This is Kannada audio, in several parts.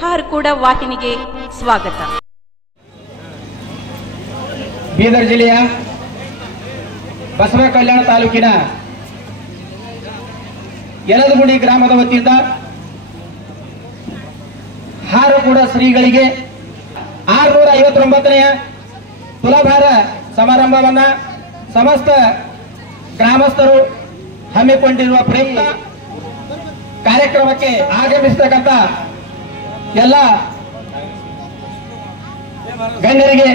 ಹಾರಕೂಡ ವಾಹಿನಿಗೆ ಸ್ವಾಗತ. ಬೀದರ್ ಜಿಲ್ಲೆಯ ಬಸವ ಕಲ್ಯಾಣ ತಾಲೂಕಿನ ಯಲದಗುಂಡಿ ಗ್ರಾಮದ ವತಿಯಿಂದ ಹಾರಕೂಡ ಶ್ರೀಗಳಿಗೆ 659ನೇ ತುಲಾಭಾರ ಸಮಾರಂಭವನ್ನ ಸಮಸ್ತ ಗ್ರಾಮಸ್ಥರು ಹಮ್ಮಿಕೊಂಡಿರುವ ಪ್ರಯುಕ್ತ ಕಾರ್ಯಕ್ರಮಕ್ಕೆ ಆಗಮಿಸತಕ್ಕಂಥ ಎಲ್ಲ ಗಣ್ಯರಿಗೆ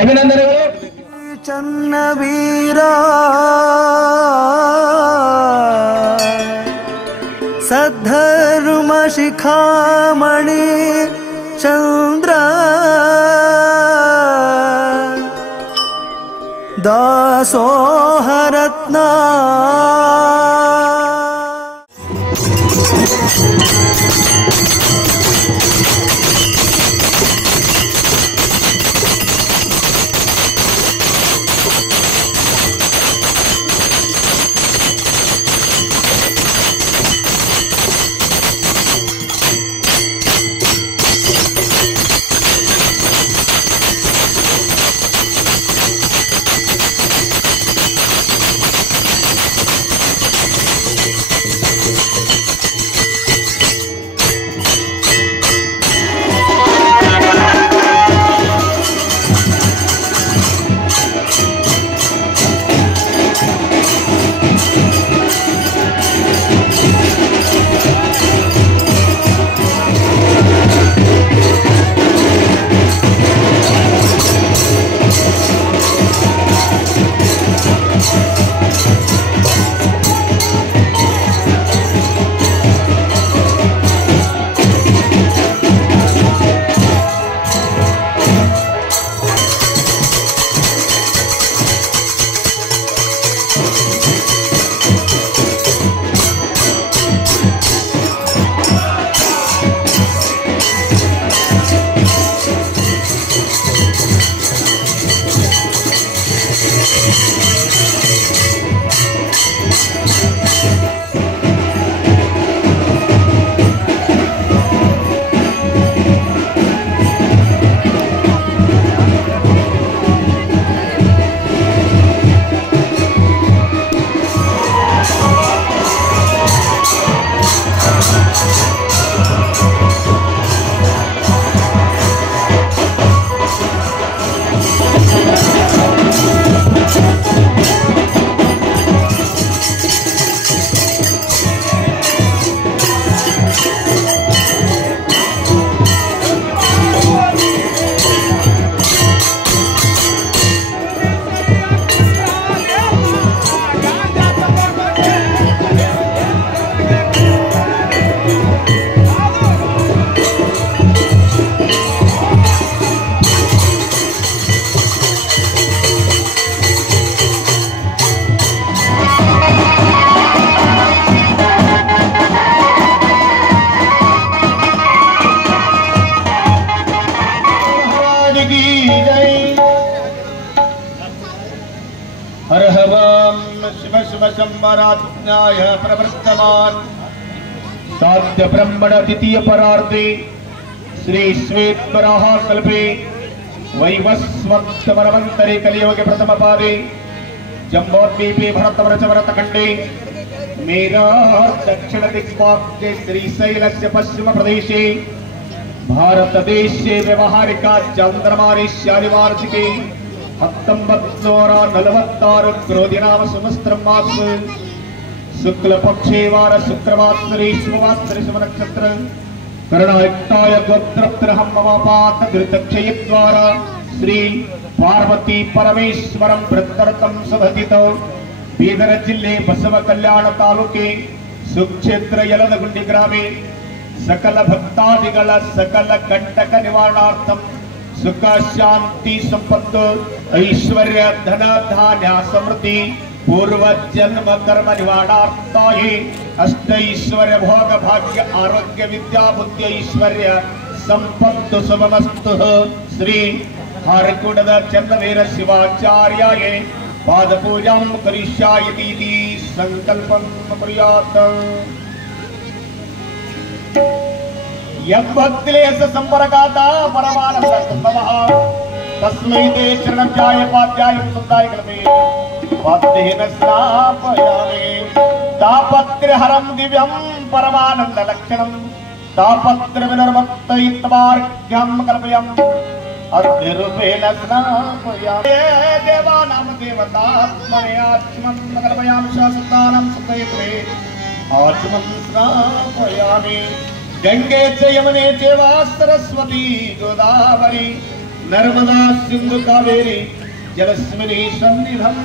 ಅಭಿನಂದನೆಗಳು. ಚನ್ನವೀರ ಸದ್ಧರ್ಮ ಶಿಖಾಮಣಿ ಚಂದ್ರ ದಾಸೋಹರತ್ನ संवराज्ञाय प्रवर्तमान साध्य ब्रह्मण द्वितीय परार्थे श्री श्वेतवराह कल्पे वैवस्वत मनवंतरे कलियुगे प्रथम पादे जम्बोद्वीपे भरतवर्षभरतखंडे मेरा दक्षिण दिक्पाके श्रीशैलस्य पश्चिम प्रदेशे भारत देशे व्यवहारिका चंद्रमारेश्यादिवार्षिके 1946 क्रोधिनाम संवत्सरं मास शुक्ल पक्षे वार शुक्रवासरे शुभवासरे शुभ नक्षत्र करुणायुक्ताय गोत्रत्रहं ममापात धृतक्षयद्वारा श्री पार्वती परमेश्वरं प्रत्यर्थं सभतितो बीदर जिल्ले बसव कल्याण तालूके सुक्षेत्र यलदगुंडी ग्रामे सकल भक्तादिಗಳ सकल कंटक निवारणार्थं सुख शांति संपत्ति ऐश्वर्य धन धान्य समृद्धि पूर्व जन्म कर्म निवारणार्थाय अष्टैश्वर्य भोग भाग्य आरोग्य विद्या बुद्धि ऐश्वर्य संपत्ति शुभमस्तु श्री हारकुडद चंद्रवीर शिवाचार्याय पाद पूजां करिष्यामि संकल्पं कुर्यात् यद्भक्तिलेश संपर्काता परमानंद संभवः तस्मै ते शरणध्याय पाध्याय सुताय कल्पे पाद्येन स्नापयामि तापत्रहरं दिव्यं परमानंद लक्षणं तापत्र विनर्मक्तयित्वार्घ्यं कल्पयम् अद्यरूपेण स्नापयामि देवानां देवतात्मने आत्मं कल्पयामि शास्त्राणां सुतयित्वे आत्मं स्नापयामि गंगे च यमुने चैव सरस्वती गोदावरी नर्मदा सिंधु कावेरी जलस्मिनी सन्निधम्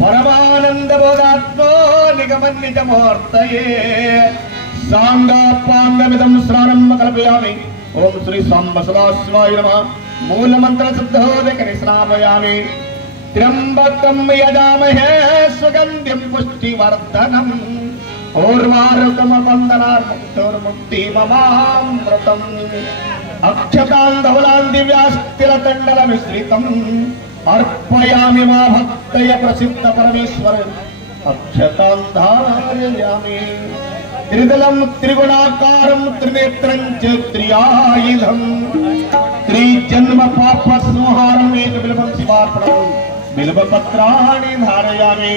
परमानंद बोधात्मो निगमन्निजमूर्तये सांगापांगमिदं स्नानं कल्पयामि ओम श्री सांब सदाशिवाय नमः मूलमंत्र सिद्धोदकं स्नापयामि त्र्यंबकं यजामहे सुगंधिं पुष्टिवर्धनम् मुक्तिममामृतम् अक्षतान् धवलान् दिव्यास्तिरतण्डलमिश्रितम् अर्पयामि मा भक्तय प्रसिद्ध परमेश्वर अक्षतान् धारयामि त्रिदलं त्रिगुणाकारं त्रिनेत्रं च त्रियायुधं त्रिजन्म पापसंहारं एकबिल्वं स्वार्पणं बिल्वपत्राणि धारयामि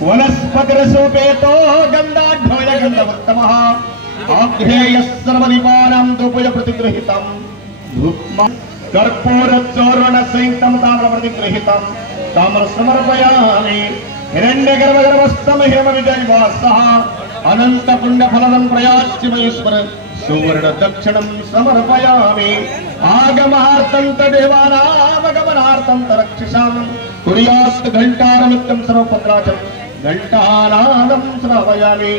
वनस्पतिरसोपेतो गन्धाढ्योय गन्धवत्तमः आग्नेयः सर्वदीपानां धूपय प्रतिगृहीतं कर्पूरचूर्णसहितं ताम्रप्रतिगृहीतं ताम्रसमर्पयामि हिरण्यगर्भगर्भस्थं हेमविजयवासः अनन्तपुण्यफलदं प्रयाच्यमहेश्वर सुवर्णदक्षिणं समर्पयामि आगमनार्थं देवानामगमनार्थं रक्षसां कुर्यात् घण्टारमित्यं सर्वपत्राचं घण्टानादं श्रावयामि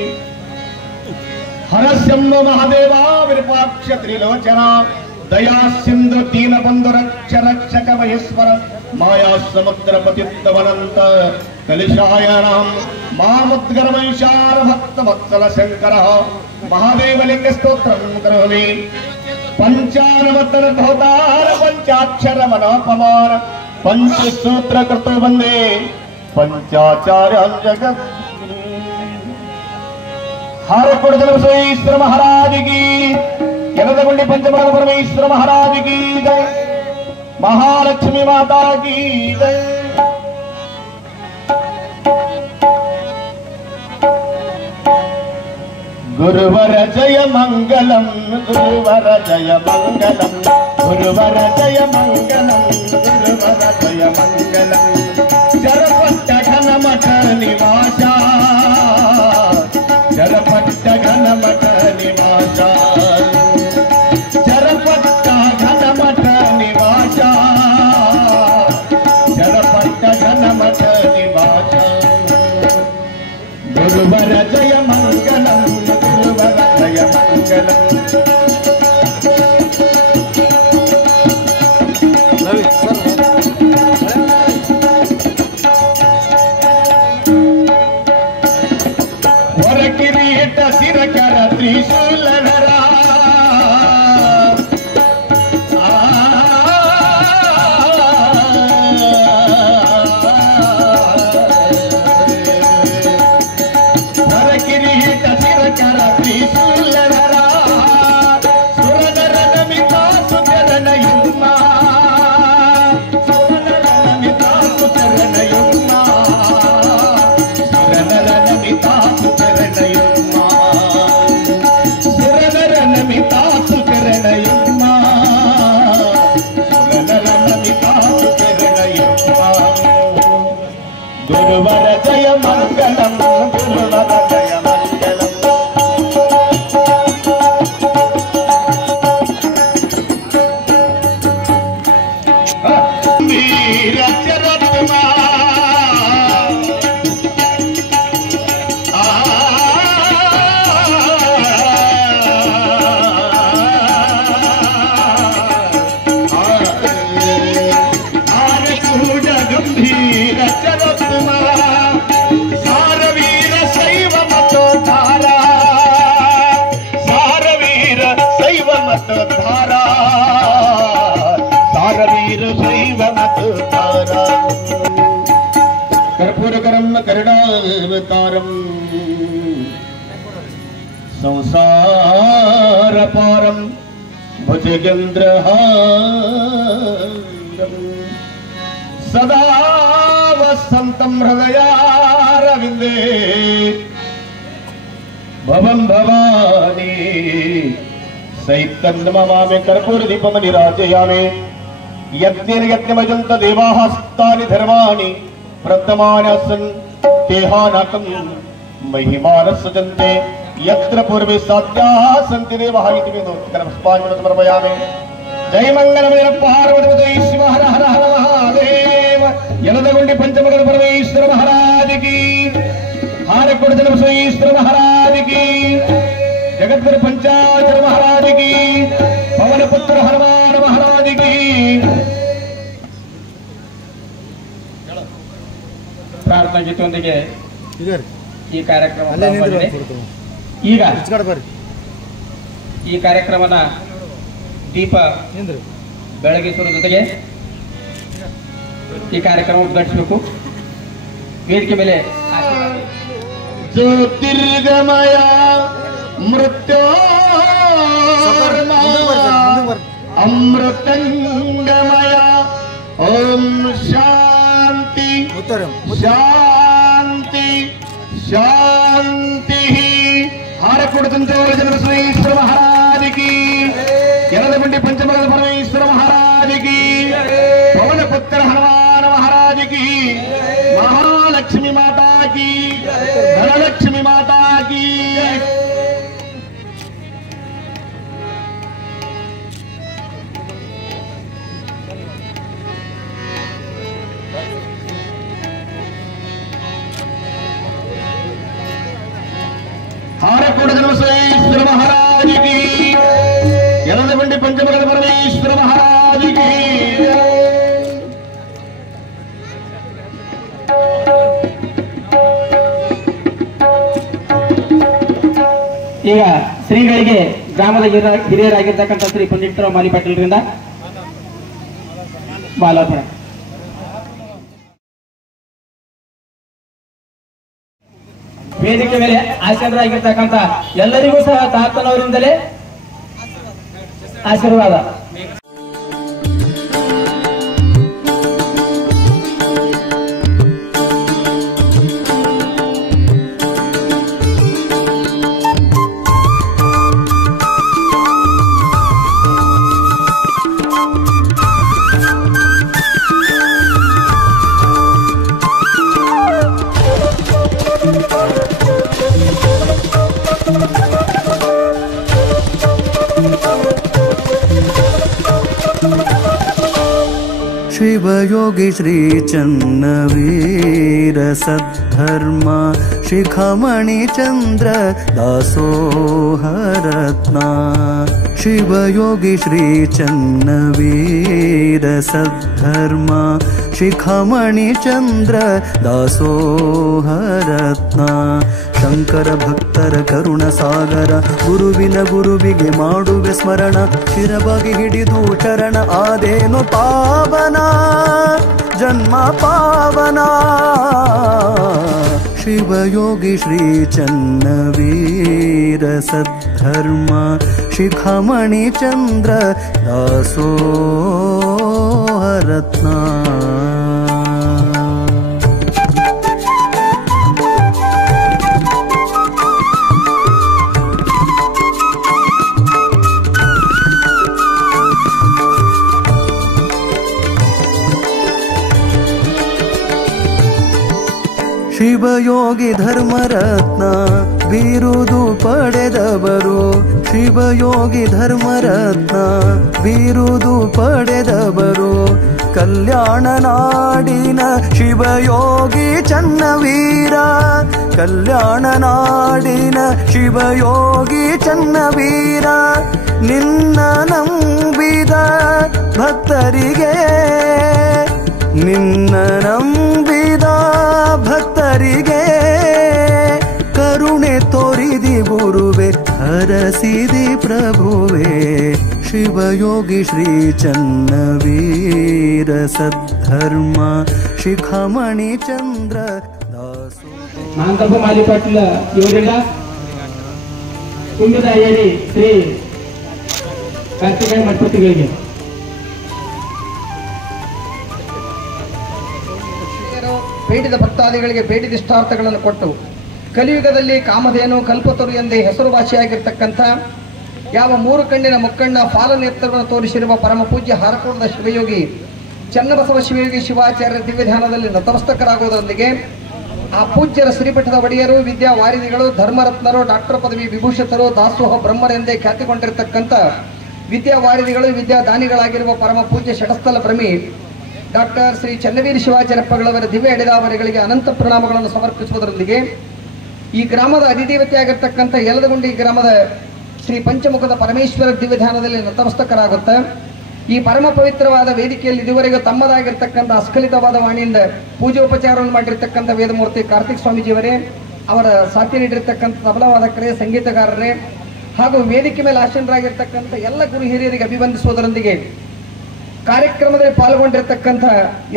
हरस्यम्ब महादेवा विरूपाक्ष त्रिलोचना दया सिंधु दीनबंधु रक्ष रक्षक महेश्वर माया समुद्र पतितवनंत कलिशायनां मामुद्गरमैशार भक्त वत्सल शंकर महादेव लिंग स्तोत्रं करोमि पंचानवतन भवतार पंचाक्षर मनोपमान पंचसूत्र कृतो वंदे पंचाचार्य जगत हर कुड़जल बसवेश्वर महाराज की यलदगुंडी पंचमढ़ परमेश्वर महाराज की जय महालक्ष्मी माता की जय गुरुवर जय मंगलम गुरुवर जय मंगलम गुरुवर जय मंगलम गुरुवर जय मंगलम जरपट्ट घन मठ निवासा जरपट्ट घन मठ निवासा जरपट्ट घन मठ निवासा जरपट्ट घन मठ निवासा गुरुवर जय मंगलम गुरुवर जय मंगलम सिरकर त्रिशूल धरा किरीट सिरकर त्रिशूल धरा सुरनर नमिता सुचरण युग्मा सुरनर नमिता सुचरण युग्मा सुरनर नमिता सुचरण युग्मा गुरुवर जय मंगलम गुरुवर जय मंगलम वीर चरत्मा गंभीर चरत्मा सारवीर शैव मतो धारा सारवीर शैव मतो धारा सारवीर शैव मतो धारा कर्पूरकरं करुणावतारं ಸಂಸಾರ ಪಾರಂ ಭುಜಗೇಂದ್ರಹಾರಂ ಸದಾ ವಸಂತಂ ಹೃದಯಾರವಿಂದೇ ಭವಂ ಭವಾನಿ ಸೈತನ್ಮಮಾಮಿ ಕರ್ಪೂರ ದೀಪಂ ನಿರಾಜಯಾಮಿ ಯಜ್ಞಮಜಂತ ದೇವಾಸ್ತಾನಿ ಧರ್ಮಾಣಿ ಪ್ರಥಮಾನಿ ಆಸನ್ ತೇಹಾನಕಂ ಮಹಿಮಾನ ಸಜಂತೆ ಯತ್ರ ಪೂರ್ವೆ ಸಾಧ್ಯಾಃ ಸಂತಿ ದೇವಾಃ ಇತಿ ವೇದೋಕ್ತಂ ಸಮರ್ಪಯಾಮಿ ಜೈ ಮಂಗಲಮಯ ಪಾರ್ವತಿ ಶಿವ ಹರ ಹರ ಹರ ಮಹಾದೇವ ಯಲದಗುಂಡಿ ಪಂಚಮುಖದ ಪರಮೇಶ್ವರ ಮಹಾರಾಜ ಕಿ ಹಾರಕೋಟ ಜನ ಬಸವೇಶ್ವರ ಮಹಾರಾಜ ಕಿ ಜಗದ್ಗುರು ಪಂಚಾಚರ ಮಹಾರಾಜ ಕಿ ಪವನ ಪುತ್ರ ಹನುಮಾನ ಮಹಾರಾಜ ಕಿ ಪ್ರಾರ್ಥನಾ ಗೀತೆಯೊಂದಿಗೆ ಈ ಕಾರ್ಯಕ್ರಮ ಈಗ ಈ ಕಾರ್ಯಕ್ರಮನ ದೀಪ ಬೆಳಗಿಸುವ ಜೊತೆಗೆ ಈ ಕಾರ್ಯಕ್ರಮ ಉದ್ಘಾಟಿಸಬೇಕು. ವೇದಿಕೆ ಮೇಲೆ ಜ್ಯೋತಿರ್ಗಮಯ ಅಮೃತಂಗಮಯ ಓಂ ಶಾಂತಿ ಶಾಂತಿ ಶಾಂತಿ ಹಾರಕೋಟ ತಂಚವರ ಜನ ಬಸವೇಶ್ವರ ಮಹಾರಾಜ ಕಿ ಯಲದಗುಂಡಿ ಪಂಚಮುಖದ ಪರಮೇಶ್ವರ ಮಹಾರಾಜ ಕಿ ಪವನ ಪುತ್ರ ಹನುಮಾನ ಮಹಾರಾಜ ಕಿ ಮಹಾಲಕ್ಷ್ಮಿ ಮಾತಾ ಕಿ ಧನಲಕ್ಷ್ಮಿ ಮಾತಾ ಕಿ ಹಾರಕೋಟ ಜನ ಬಸವೇಶ್ವರ ಮಹಾರಾಜ ಕಿ ಯಲದಗುಂಡಿ ಪಂಚಮುಖದ ಪರಮೇಶ್ವರ ಮಹಾರಾಜ ಕಿ ಈಗ ಶ್ರೀಗಳಿಗೆ ಗ್ರಾಮದ ಹಿರಿಯರಾಗಿರ್ತಕ್ಕಂಥ ಶ್ರೀ ಪಂಡಿತರಾವ್ ಮಾಲಿ ಪಾಟೀಲ್ರಿಂದ ಬಾಲಾರ್ಪಣೆ. ವೇದಿಕೆ ಮೇಲೆ ಆಸೀನರಾಗಿರ್ತಕ್ಕಂಥ ಎಲ್ಲರಿಗೂ ಸಹ ತಾತನವರಿಂದಲೇ ಆಶೀರ್ವಾದ. शिवयोगी श्री चन्नवीर सद्धर्मा शिखामणि चंद्र दासोहरत्ना शिवयोगी श्री चन्नवीर सद्धर्मा शिखामणि चंद्र दासोहरत्ना ಶಂಕರ ಭಕ್ತರ ಕರುಣ ಸಾಗರ ಗುರುವಿನ ಗುರುವಿಗೆ ಮಾಡುವೆ ಸ್ಮರಣ ಶಿರಬಾಗಿ ಹಿಡಿದು ಚರಣ ಆದೇನು ಪಾವನ ಜನ್ಮ ಪಾವನ ಶಿವಯೋಗಿ ಶ್ರೀ ಚನ್ನವೀರ ಸದ್ಧರ್ಮ ಶಿಖಾಮಣಿ ಚಂದ್ರ ದಾಸೋಹರತ್ನ ಶಿವಯೋಗಿ ಧರ್ಮರತ್ನ ಬಿರುದು ಪಡೆದವರು ಶಿವಯೋಗಿ ಧರ್ಮರತ್ನ ಬಿರುದು ಪಡೆದವರು ಕಲ್ಯಾಣ ನಾಡಿನ ಶಿವಯೋಗಿ ಚನ್ನವೀರ ಕಲ್ಯಾಣ ನಾಡಿನ ಶಿವಯೋಗಿ ಚನ್ನವೀರ ನಿನ್ನ ನಂಬಿದ ಭಕ್ತರಿಗೆ ನಿನ್ನ ನಂಬಿದ ಭಕ್ತರಿಗೆ ಕರುಣೆ ತೋರಿದಿ ಗುರುವೆ ಹರಸಿದಿ ಪ್ರಭುವೆ ಶಿವಯೋಗಿ ಶ್ರೀ ಚನ್ನವೀರ ಸದ್ಧರ್ಮ ಶಿಖಾಮಣಿ ಚಂದ್ರ ದಾಸೋ ಮಾಂತಪ್ಪ ಮಾಲಿ ಪಾಟೀಲ್ ಇವರಿಂದ ತುಂಬಿದ ಅಯ್ಯರಿ ಶ್ರೀ ಕಾರ್ತಿಕೇಯ ಮಠಪತಿಗಳಿಗೆ ಬೇಡಿದ ಭಕ್ತಾದಿಗಳಿಗೆ ಬೇಡಿದ ಇಷ್ಟಾರ್ಥಗಳನ್ನು ಕೊಟ್ಟು ಕಲಿಯುಗದಲ್ಲಿ ಕಾಮಧೇನು ಕಲ್ಪತರು ಎಂದೇ ಹೆಸರುವಾಸಿಯಾಗಿರ್ತಕ್ಕಂಥ ಯಾವ ಮೂರು ಕಣ್ಣಿನ ಮುಕ್ಕಣ್ಣ ಫಾಲನೇತ್ರವನ್ನು ತೋರಿಸಿರುವ ಪರಮ ಪೂಜ್ಯ ಹಾರಕೋಟದ ಶಿವಯೋಗಿ ಚನ್ನಬಸವ ಶಿವಯೋಗಿ ಶಿವಾಚಾರ್ಯ ದಿವ್ಯಧ್ಯಾನದಲ್ಲಿ ನತಮಸ್ತಕರಾಗುವುದರೊಂದಿಗೆ ಆ ಪೂಜ್ಯರ ಶ್ರೀಪೀಠದ ಒಡೆಯರು ವಿದ್ಯಾ ವಾರಿಧಿಗಳು ಧರ್ಮರತ್ನರು ಡಾಕ್ಟರ್ ಪದವಿ ವಿಭೂಷಿತರು ದಾಸೋಹ ಬ್ರಹ್ಮರೆಂದೇ ಖ್ಯಾತಿಗೊಂಡಿರತಕ್ಕಂಥ ವಿದ್ಯಾ ವಾರಿಧಿಗಳು ವಿದ್ಯಾದಾನಿಗಳಾಗಿರುವ ಪರಮ ಪೂಜ್ಯ ಷಟಸ್ಥಲ ಬ್ರಹ್ಮಿ ಡಾಕ್ಟರ್ ಶ್ರೀ ಚನ್ನವೀರ ಶಿವಾಚಾರ್ಯಪ್ಪಗಳವರ ದಿವ್ಯ ಎಡೆದಾವರಿಗಳಿಗೆ ಅನಂತ ಪ್ರಣಾಮಗಳನ್ನು ಸಮರ್ಪಿಸುವುದರೊಂದಿಗೆ ಈ ಗ್ರಾಮದ ಅಧಿದೇವತೆಯಾಗಿರ್ತಕ್ಕಂಥ ಯಲದಗುಂಡಿ ಗ್ರಾಮದ ಶ್ರೀ ಪಂಚಮುಖದ ಪರಮೇಶ್ವರ ದಿವ್ಯಧ್ಯಾನದಲ್ಲಿ ನತಮಸ್ತಕರಾಗುತ್ತೆ. ಈ ಪರಮ ಪವಿತ್ರವಾದ ವೇದಿಕೆಯಲ್ಲಿ ಇದುವರೆಗೂ ತಮ್ಮದಾಗಿರ್ತಕ್ಕಂಥ ಅಸ್ಖಲಿತವಾದ ವಾಣಿಯಿಂದ ಪೂಜೋಪಚಾರವನ್ನು ಮಾಡಿರ್ತಕ್ಕಂಥ ವೇದಮೂರ್ತಿ ಕಾರ್ತಿಕ್ ಸ್ವಾಮೀಜಿಯವರೇ, ಅವರ ಸಾಥಿ ನೀಡಿರ್ತಕ್ಕಂಥ ತಬಲವಾದಕರೇ, ಸಂಗೀತಗಾರರೇ ಹಾಗೂ ವೇದಿಕೆ ಮೇಲೆ ಆಸೀನರಾಗಿರ್ತಕ್ಕಂಥ ಎಲ್ಲ ಗುರು ಹಿರಿಯರಿಗೆ ಅಭಿವಂದಿಸುವುದರೊಂದಿಗೆ ಕಾರ್ಯಕ್ರಮದಲ್ಲಿ ಪಾಲ್ಗೊಂಡಿರ್ತಕ್ಕಂಥ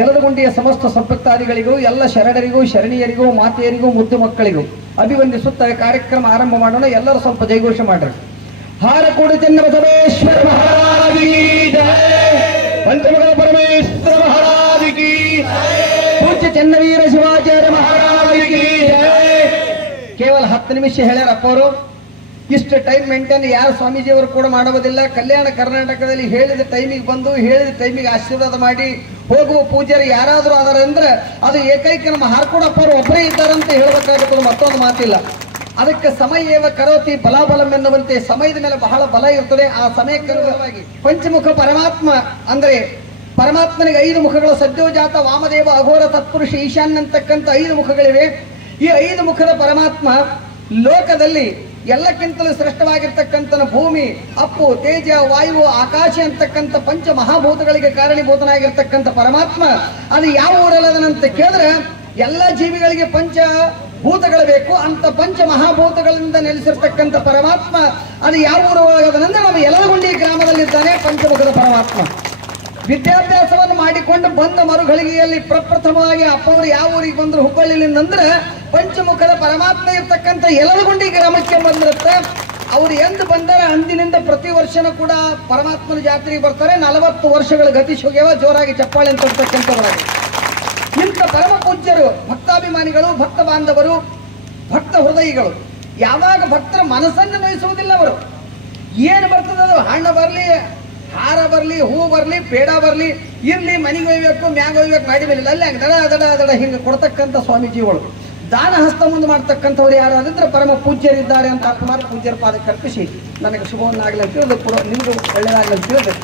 ಯಲದಗುಂಡಿಯ ಸಮಸ್ತ ಸಂಪತ್ತಾದಿಗಳಿಗೂ ಎಲ್ಲ ಶರಣರಿಗೂ ಶರಣೀಯರಿಗೂ ಮಾತೆಯರಿಗೂ ಮುದ್ದು ಮಕ್ಕಳಿಗೂ ಅಭಿವಂದಿಸುತ್ತಾ ಕಾರ್ಯಕ್ರಮ ಆರಂಭ ಮಾಡೋಣ. ಎಲ್ಲರೂ ಸ್ವಲ್ಪ ಜೈಘೋಷ ಮಾಡ್ರಿ. ಹಾರಕೋಡು ಚನ್ನಬಸವೇಶ್ವರ ಮಹಾರಾಜ ಕಿ ಜೈ, ಪಂಚಮುಖ ಪರಮೇಶ್ವರ ಮಹಾರಾಜ ಕಿ ಜೈ, ಪೂಜ್ಯ ಚನ್ನವೀರ ಶಿವಾಚಾರ್ಯ ಮಹಾರಾಜ ಕಿ ಜೈ. ಕೇವಲ 10 ನಿಮಿಷ ಹೇಳ್ಯಾರಪ್ಪ ಅವರು. ಇಷ್ಟು ಟೈಮ್ ಮೇಂಟೈನ್ ಯಾರು ಸ್ವಾಮೀಜಿಯವರು ಕೂಡ ಮಾಡುವುದಿಲ್ಲ. ಕಲ್ಯಾಣ ಕರ್ನಾಟಕದಲ್ಲಿ ಹೇಳಿದ ಟೈಮಿಗೆ ಬಂದು ಹೇಳಿದ ಟೈಮಿಗೆ ಆಶೀರ್ವಾದ ಮಾಡಿ ಹೋಗುವ ಪೂಜಾರಿ ಯಾರಾದರೂ ಅದಾರೆ ಅಂದ್ರೆ ಅದು ಏಕೈಕ ನಮ್ಮ ಹಾರ್ಕೋಡಪ್ಪ ಅವರು ಒಬ್ಬರೇ ಇದ್ದಾರೆ ಅಂತ ಹೇಳಬೇಕಾಗುತ್ತದೆ, ಮತ್ತೊಂದು ಮಾತಿಲ್ಲ. ಅದಕ್ಕೆ ಸಮಯೇವ ಕರೋತಿ ಬಲಾಬಲಂ ಎನ್ನುವಂತೆ ಸಮಯದ ಮೇಲೆ ಬಹಳ ಬಲ ಇರ್ತದೆ. ಆ ಸಮಯಕ್ಕನುಗುಣವಾಗಿ ಪಂಚಮುಖ ಪರಮಾತ್ಮ ಅಂದ್ರೆ ಪರಮಾತ್ಮನಿಗೆ 5 ಮುಖಗಳು, ಸದ್ಯೋಜಾತ, ವಾಮದೇವ, ಅಘೋರ, ತತ್ಪುರುಷ, ಈಶಾನ್ಯ ಅಂತಕ್ಕಂಥ 5 ಮುಖಗಳಿವೆ. ಈ 5 ಮುಖದ ಪರಮಾತ್ಮ ಲೋಕದಲ್ಲಿ ಎಲ್ಲಕ್ಕಿಂತಲೂ ಶ್ರೇಷ್ಠವಾಗಿರ್ತಕ್ಕಂಥ ಭೂಮಿ, ಅಪ್ಪು, ತೇಜ, ವಾಯು, ಆಕಾಶ ಅಂತಕ್ಕಂಥ ಪಂಚ ಮಹಾಭೂತಗಳಿಗೆ ಕಾರಣೀಭೂತನಾಗಿರ್ತಕ್ಕಂಥ ಪರಮಾತ್ಮ ಅದು ಯಾವ ಊರಲ್ಲದನಂತ ಕೇಳಿದ್ರೆ ಎಲ್ಲ ಜೀವಿಗಳಿಗೆ ಪಂಚ ಭೂತಗಳು ಬೇಕು. ಅಂತ ಪಂಚ ಮಹಾಭೂತಗಳಿಂದ ನೆಲೆಸಿರ್ತಕ್ಕಂಥ ಪರಮಾತ್ಮ ಅದು ಯಾವ ಊರೊಳಗದನಂದ್ರೆ ನಮ್ಮ ಯಲದಗುಂಡಿ ಗ್ರಾಮದಲ್ಲಿದ್ದಾನೆ ಪಂಚಮುಖದ ಪರಮಾತ್ಮ. ವಿದ್ಯಾಭ್ಯಾಸವನ್ನು ಮಾಡಿಕೊಂಡು ಬಂದ ಮರುಗಳಿಗೆಯಲ್ಲಿ ಪ್ರಪ್ರಥಮವಾಗಿ ಅಪ್ಪವರು ಯಾವ ಊರಿಗೆ ಬಂದ್ರು ಹುಬ್ಬಳ್ಳಿಲಿಂದಂದ್ರೆ ಪಂಚಮುಖದ ಪರಮಾತ್ಮ ಇರ್ತಕ್ಕಂಥ ಯಲದಗುಂಡಿ ಗ್ರಾಮಕ್ಕೆ ಬಂದಿರುತ್ತೆ. ಅವರು ಎಂದು ಬಂದರೆ ಅಂದಿನಿಂದ ಪ್ರತಿ ವರ್ಷನೂ ಕೂಡ ಪರಮಾತ್ಮನ ಜಾತ್ರೆಗೆ ಬರ್ತಾರೆ. 40 ವರ್ಷಗಳ ಗತಿಸಿ ಹೋಗ್ಯವ. ಜೋರಾಗಿ ಚಪ್ಪಾಳೆ ಅಂತ ಇರ್ತಕ್ಕಂಥವರಾಗಿ ಇಂಥ ಪರಮ ಪೂಜ್ಯರು, ಭಕ್ತಾಭಿಮಾನಿಗಳು, ಭಕ್ತ ಬಾಂಧವರು, ಭಕ್ತ ಹೃದಯಿಗಳು. ಯಾವಾಗ ಭಕ್ತರ ಮನಸ್ಸನ್ನು ನೋಯಿಸುವುದಿಲ್ಲ ಅವರು. ಏನು ಬರ್ತದೆ ಅದು ಹಣ್ಣು ಬರಲಿ, ಹಾರ ಬರಲಿ, ಹೂ ಬರಲಿ, ಪೇಡ ಬರಲಿ, ಇರ್ಲಿ, ಮನೆಗೆ ಒಯ್ಬೇಕು, ಮ್ಯಾಗ ಒಯ್ಬೇಕು, ಮಾಡಿ ಮೇಲೆ ಅಲ್ಲೇ ದಡ ದಡ ದಡ ಹಿಂಗೆ ಕೊಡ್ತಕ್ಕಂಥ ಸ್ವಾಮೀಜಿಗಳು. ದಾನ ಹಸ್ತ ಮುಂದೆ ಮಾಡ್ತಕ್ಕಂಥವ್ರು ಯಾರಾದ್ರೆ ಪರಮ ಪೂಜ್ಯರಿದ್ದಾರೆ ಅಂತ ಆತ್ಮಾರ್ ಪೂಜ್ಯರ ಪಾದಕ್ಕೆ ಅರ್ಪಿಸಿ ನನಗೆ ಶುಭವನ್ನಾಗಲಿ ಅಂತ ತಿಳಿದು ಕೊಡೋ, ನಿಮಗೂ ಒಳ್ಳೆಯದಾಗಲಿ ಅಂತ ತಿಳಿದು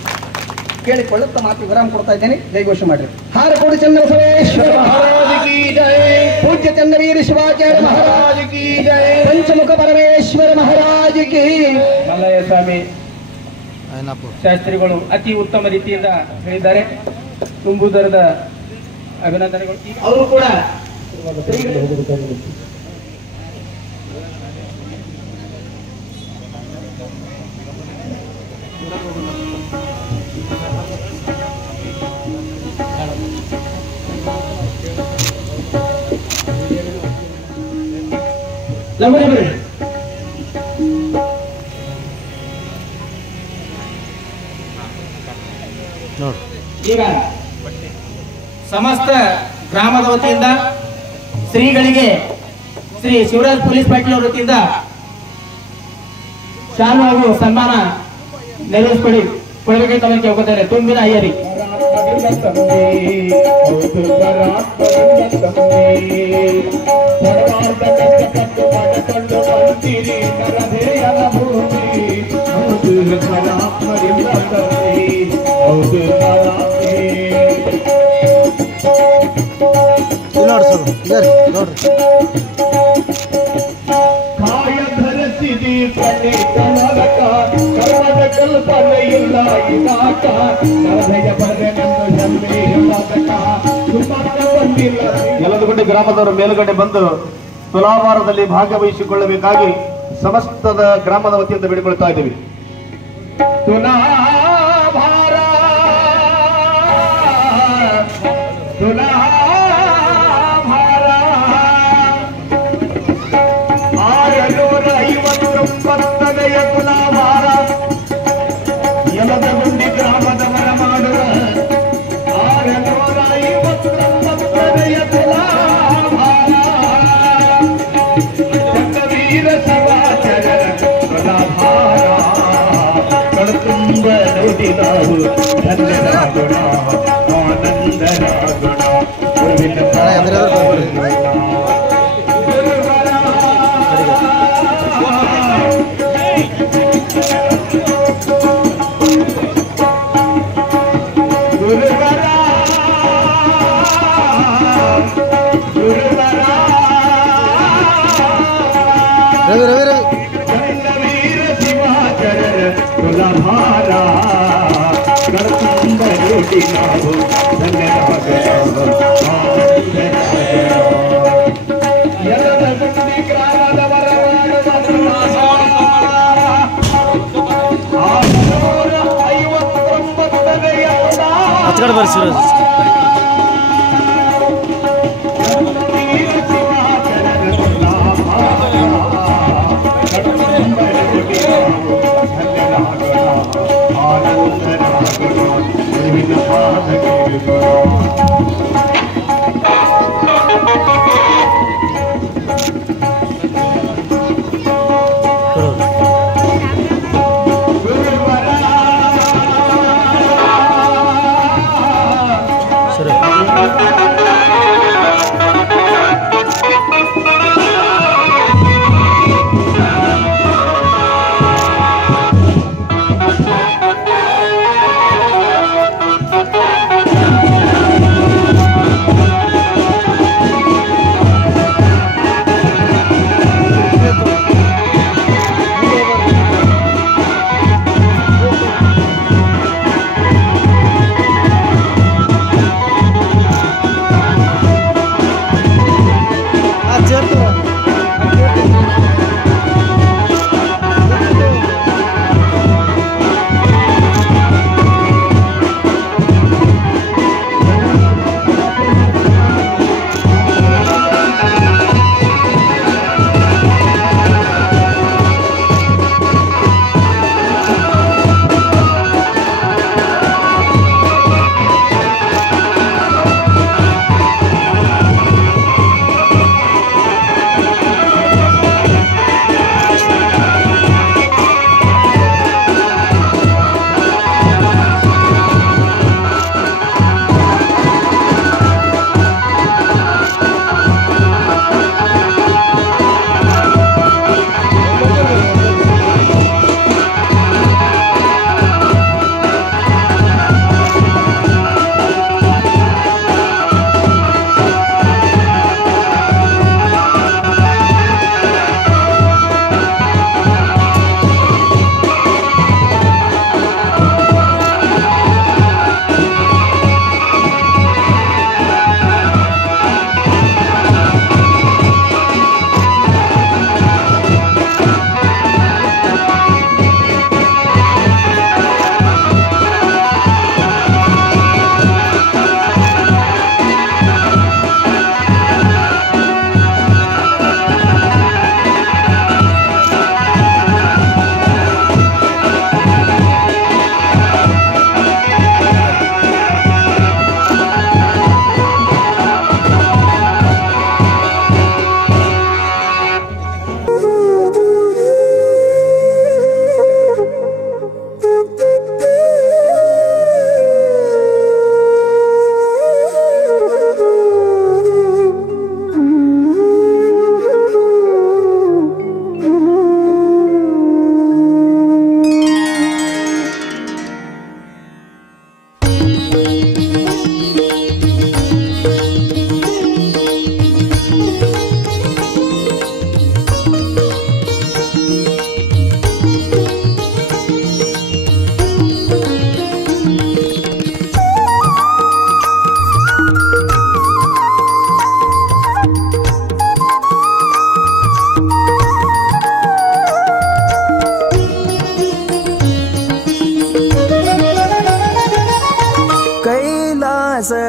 ಕೇಳಿಕೊಳ್ಳುತ್ತಾ ಮಾತು ವಿರಾಮ ಕೊಡ್ತಾ ಇದ್ದೇನೆ. ಜೈಘೋಷ ಮಾಡ್ರಿ. ಹಾರಕೋಡು ಚನ್ನಬಸವೇಶ್ವರ ಮಹಾರಾಜ ಕಿ ಜೈ, ಪೂಜ್ಯ ಚನ್ನವೀರ ಶಿವಾಚಾರ್ಯ ಮಹಾರಾಜ ಕಿ ಜೈ, ಪಂಚಮುಖ ಪರಮೇಶ್ವರ ಮಹಾರಾಜ ಕಿ. ಮಲ್ಲಯ್ಯ ಸ್ವಾಮಿ ಶಾಸ್ತ್ರಿಗಳು ಅತಿ ಉತ್ತಮ ರೀತಿಯಿಂದ ಹೇಳಿದ್ದಾರೆ. ತುಂಬುದರದ ಅಭಿನಂದನೆಗಳು. ಅವರು ಕೂಡ ಈಗ ಸಮಸ್ತ ಗ್ರಾಮದ ವತಿಯಿಂದ ಶ್ರೀಗಳಿಗೆ ಶ್ರೀ ಶಿವರಾಜ್ ಪೊಲೀಸ್ ಪಾಟೀಲ್ ಅವರ ವತಿಯಿಂದ ಶಾಲು ಹಾಗೂ ಸನ್ಮಾನ ಕೊಡಬೇಕಂತ ಅವರಿಗೆ ಹೋಗುತ್ತಾರೆ. ತುಂಬಿನ ಅಯ್ಯರಿ ಕಾಯ ಧರಿಸಿದಿ ಪ್ರಣೀತನರಕ ಕರ್ಮದ ಕಲ್ಪನೆ ಇಲ್ಲ ಇವಾಕ ನರಭಯ ಬರೆನೆಂದು ಹೆಮ್ಮೆಯುಳ್ಳದಕ ಸುಮಕ್ಕ ಬಂದಿಲ್ಲ. ಯಲದಗುಂಡಿ ಗ್ರಾಮದವರು ಮೇಲುಗಡೆ ಬಂದು ತುಲಾಭಾರದಲ್ಲಿ ಭಾಗವಹಿಸಿಕೊಳ್ಳಬೇಕಾಗಿ ಸಮಸ್ತದ ಗ್ರಾಮದ ವತಿಯಿಂದ ಬೇಡಿಕೊಳ್ತಾ ಇದ್ದೀವಿ. ತುಲಾಭಾರ ತುಲಾಭಾರ 659 ವೀರ ಶಿವಾಚರಣ ಪ್ರಭಾರ ಕಣ್ತುಂಬ ನೋಡಿ ನಾವು ಧನ್ಯರಾಗೋಣ ಆನಂದರಾಗೋಣ ಗುರುವಿನ ವೀರ ಶಿವಾಚರಣ ಕುಲಭಾರ ಕಣ್ತುಂಬ ನೋಡಿ ನಾವು ಯಲದಗುಂದಿ ಗ್ರಾಮದವರ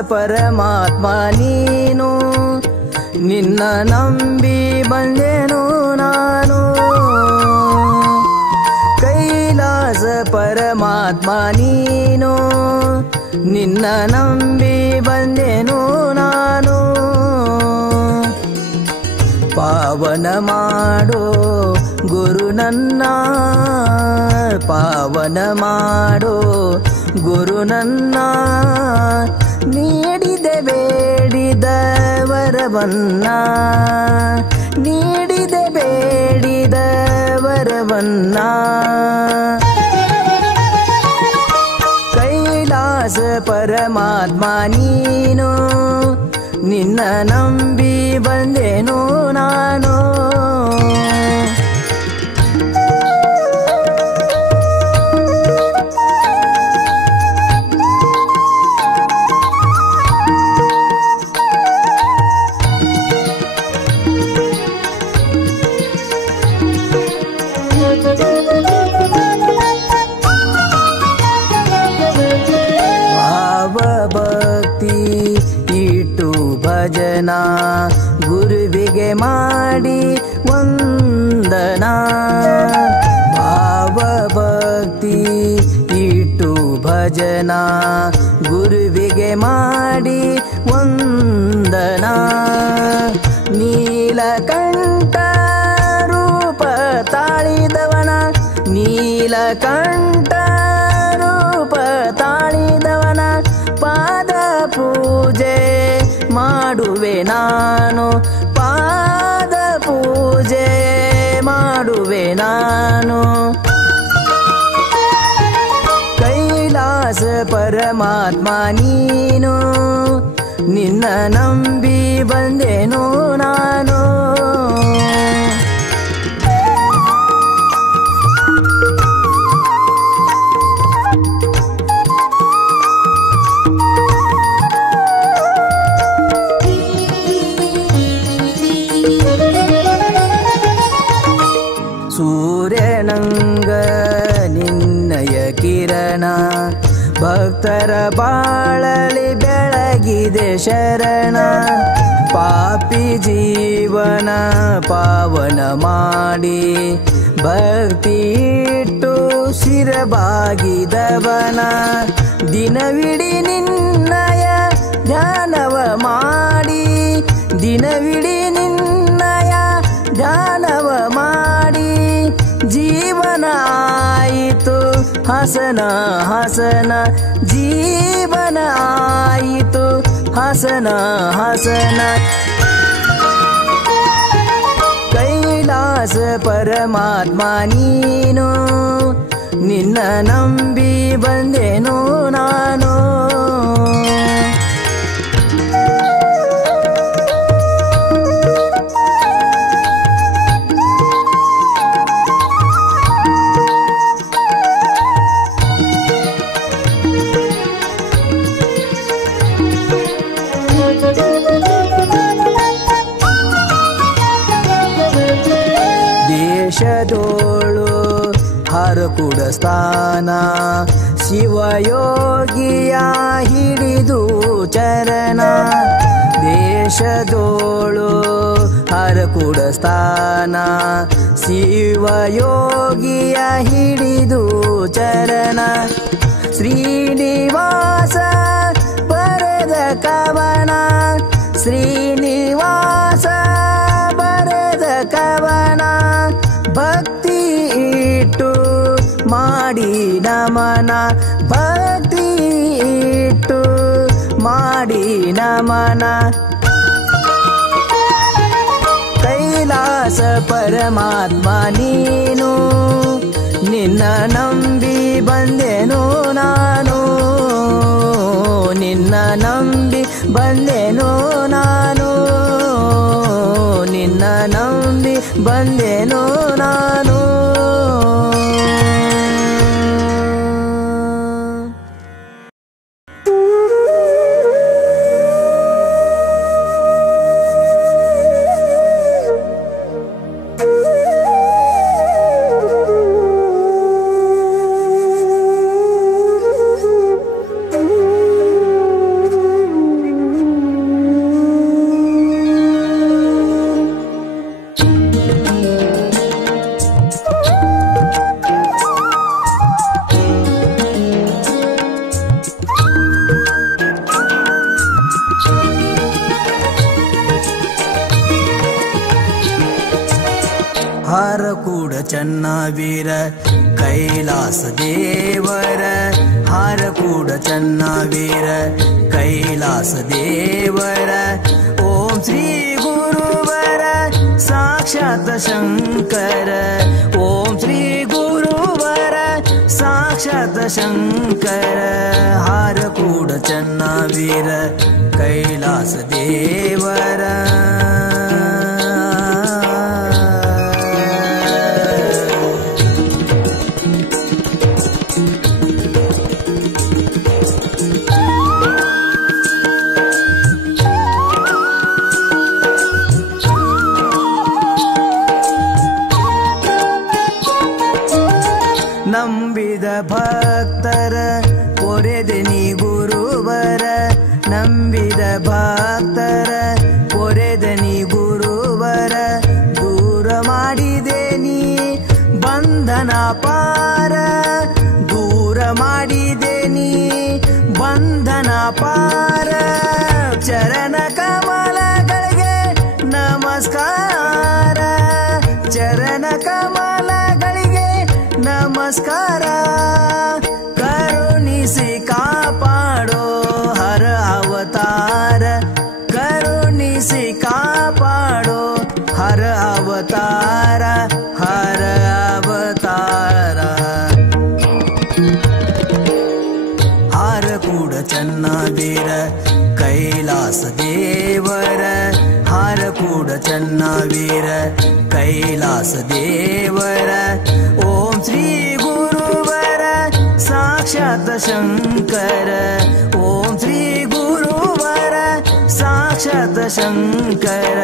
ಪರಮಾತ್ಮ ನೀನು ನಿನ್ನ ನಂಬಿ ಬಂದೆನು ನಾನು ಕೈಲಾಸ ಪರಮಾತ್ಮ ನೀನು ನಿನ್ನ ನಂಬಿ ಬಂದೆನು ನಾನು ಪಾವನ ಮಾಡೋ ಪಾವನ ಮಾಡೋ ಗುರು ನನ್ನ, ನೀಡಿದೆ ಬೇಡಿದ ವರವನ್ನ, ನೀಡಿದೆ ಬೇಡಿದ ವರವನ್ನ. ಕೈಲಾಸ ಪರಮಾತ್ಮ ನೀನು, ನಿನ್ನ ನಂಬಿ ಬಂದೆನು ನಾನು. ಭಜನ ಗುರುವಿಗೆ ಮಾಡಿ ವಂದನ, ಭಾವ ಭಕ್ತಿ ಇಟ್ಟು ಭಜನ ಗುರುವಿಗೆ ಮಾಡಿ ವಂದನ. ನೀಲಕಂಠ ರೂಪ ತಾಳಿದವನ, ನೀಲಕಂಠ ರೂಪ ತಾಳಿದವನ ಪಾದ ಪೂಜೆ ಮಾಡುವೆ ನಾನು, ಪಾದ ಪೂಜೆ ಮಾಡುವೆ ನಾನು. ಕೈಲಾಸ ಪರಮಾತ್ಮ ನೀನು, ನಿನ್ನ ನಂಬಿ ಬಂದೆನು ನಾನು. ಸೂರ್ಯನಂಗ ನಿನ್ನಯ ಕಿರಣ, ಭಕ್ತರ ಬಾಳಲಿ ಬೆಳಗಿದೆ ಶರಣ. ಪಾಪಿ ಜೀವನ ಪಾವನ ಮಾಡಿ, ಭಕ್ತಿ ಇಟ್ಟು ಶಿರಬಾಗಿದವನ. ದಿನವಿಡಿ ನಿನ್ನಯ ಧ್ಯಾನವ ಮಾಡಿ, ದಿನವಿಡಿ ನಿನ್ನಯ ಧ್ಯಾನವ ಮಾಡಿ. ಜೀವನ ಆಯಿತು ಹಸನ ಹಸನ, ಜೀವನ ಆಯಿತು ಹಸನ ಹಸನ. ಕೈಲಾಸ ಪರಮಾತ್ಮ ನೀನು, ನಿನ್ನ ನಂಬಿ ಬಂದೆನು ನಾನು. ದೇಶದೋಳು ಹರಕುಡ ಸ್ಥಾನ, ಶಿವಯೋಗಿಯ ಹಿಡಿದು ಚರಣ. ದೇಶದೋಳು ಹರಕುಡ ಸ್ಥಾನ, ಶಿವಯೋಗಿಯ ಹಿಡಿದು ಚರಣ. ಶ್ರೀನಿವಾಸ ಬರೆದ ಕವನ, ಶ್ರೀನಿವಾಸ ಬರೆದ ಕವನ. ಭಕ್ತಿ ಇಟ್ಟು ಮಾಡಿ ನಮನ, ಭಕ್ತಿ ಇಟ್ಟು ಮಾಡಿ ನಮನ. ಕೈಲಾಸ ಪರಮಾತ್ಮ ನೀನು, ನಿನ್ನ ನಂಬಿ ಬಂದೆನು ನಾನು, ನಿನ್ನ ನಂಬಿ ಬಂದೆನು ನಾನು, ನಿನ್ನ ನಂಬಿ ಬಂದೆನು ನಾನು. ಹಾರಕೂಡ ಚನ್ನವೀರ ಕೈಲಾಸ ದೇವರ ಹಾರಕೂಡ ಚನ್ನವೀರ ಕೈಲಾಸ ದೇವರ ಓಂ ಶ್ರೀ ಗುರುವರ ಸಾಕ್ಷಾತ್ ಶಂಕರ ಓಂ ಶ್ರೀ ಗುರುವರ ಸಾಕ್ಷಾತ್ ಶಂಕರ ಹಾರಕೂಡ ಚನ್ನವೀರ ಕೈಲಾಸ ದೇವರ ನಂಬಿದ ಭಕ್ತರ ಪೊರೆದನಿ ಗುರುವರ ನಂಬಿದ ಭಕ್ತರ ಪೊರೆದನಿ ಗುರುವರ ದೂರ ಮಾಡಿದೆ ನೀ ಬಂಧನ ಪಾರ ದೂರ ಮಾಡಿದೆ ನೀ ಬಂಧನ ಪಾರ ಚರಣ ಕಮಲಗಳಿಗೆ ನಮಸ್ಕಾರ ಚರಣ ಕಮಲಗಳಿಗೆ ನಮಸ್ಕಾರ ಕರುಣಿಸಿ ಕಾಪಾಡೋ ಹರ ಅವತಾರ ಕರುಣಿಸಿ ಕಾಪಾಡೋ ಹರ ಅವತಾರ ಹರ ಅವತಾರ ಹಾರಕೂಡ ಚನ್ನವೀರ ಕೈಲಾಸ ದೇವರ ಹಾರಕೂಡ ಚನ್ನವೀರ ಕೈಲಾಸ ದೇವರ ಓಂ ಶ್ರೀ ಗುರುವರ ಸಾಕ್ಷಾತ್ ಶಂಕರ ಓಂ ಶ್ರೀ ಗುರುವರ ಸಾಕ್ಷಾತ್ ಶಂಕರ